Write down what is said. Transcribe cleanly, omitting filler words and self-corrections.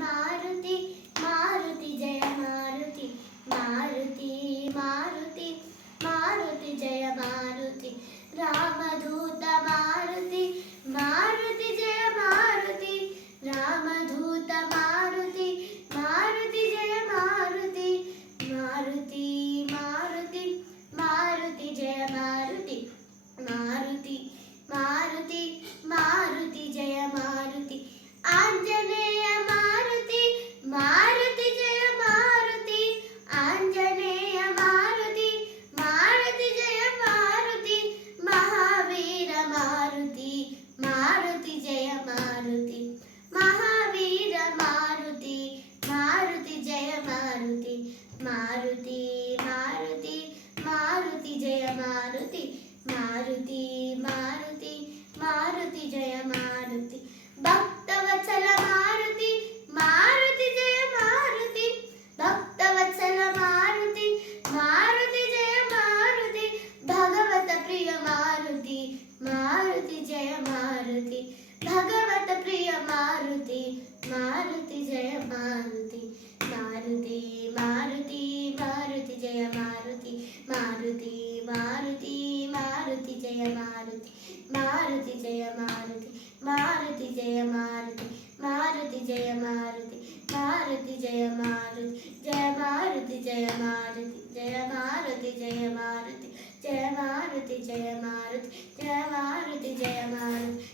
Maruti Maruti Jaya Maruti Maruti Maruti Maruti Jaya Maruti ರಾಮದೂತ Maruti Maruti Jaya Maruti ರಾಮದೂತ Maruti Maruti Jaya Maruti Maruti Maruti Maruti Jaya Maruti Maruti Maruti Maruti Jaya Maruti Anjaneya Maruti Maruti Jaya Maruti Anjaneya Maruti Maruti Jaya Maruti Mahavir Maruti Maruti Jaya Maruti Mahavir Maruti Maruti Jaya Maruti Maruti Maruti Maruti Jaya Maruti Maruti Maruti Maruti Jaya Maruti Bhaktavatsala Maruti Maruti Jaya Maruti Bhaktavatsala Maruti Maruti Jaya Maruti Bhagavata Priya Maruti Maruti Jaya Maruti Bhagavata Priya Maruti Maruti Jaya Maruti Maruti Maruti Maruti Jaya Maruti Maruti Maruti Maruti Jaya Maruti Maruti Jaya Maruti Maruti Jaya Maruti Maruti Jaya Maruti Maruti Jaya Maruti Jaya Maruti Jaya Maruti Jaya Maruti Jaya Maruti Jaya Maruti Jaya Maruti Jaya Maruti Jaya Maruti